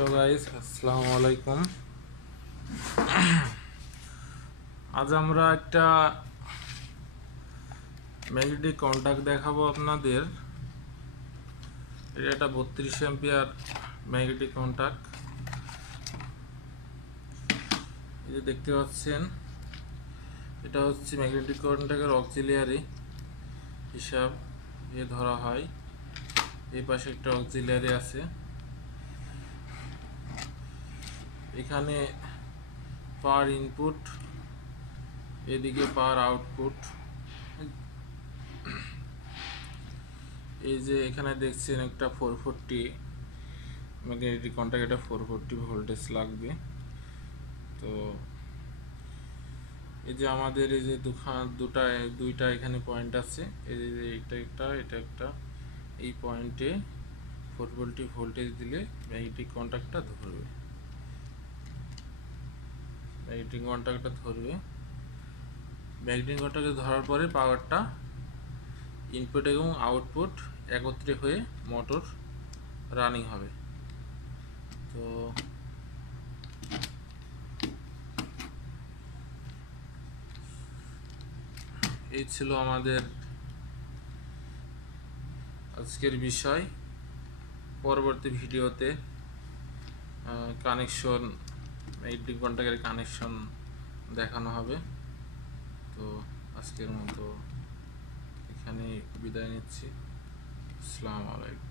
Hello guys, আসসালামু আলাইকুম। আজ আমরা একটা ম্যাগনেটিক কন্টাক্ট দেখাবো আপনাদের। এটা একটা 32 অ্যাম্পিয়ার ম্যাগনেটিক কন্টাক্ট। এই যে দেখতে পাচ্ছেন, এটা হচ্ছে ম্যাগনেটিক কন্টাক্টের অক্সিলিয়ারি হিসাব ধরা হয়। এই পাশে একটা অক্সিলিয়ারি আছে। এখানে পাওয়ার ইনপুট, এদিকে পাওয়ার আউটপুট। এই যে এখানে দেখছেন একটা 440 ম্যাগনেটিক কন্টাক্ট, এটা 440 ভোল্টেজ লাগবে। তো এই যে আমাদের এই যে দুইটা এখানে পয়েন্ট আছে, এই যে এটা একটা, এই পয়েন্টে 440 ভোল্টেজ দিলে ম্যাগনেটিক কন্টাক্টটা ধরবে। ম্যাগনেটিক কন্টাক্টটা ধরার পরে পাওয়ারটা ইনপুট এবং আউটপুট একত্রে হয়ে মোটর রানিং হবে। তো এই ছিল আমাদের আজকের বিষয়। পরবর্তী ভিডিওতে কানেকশন, ম্যাগনেটিক কন্টাক্টের কানেকশন দেখানো হবে। তো আজকের মতো এখানেই বিদায় নিচ্ছি। আসসালামু আলাইকুম।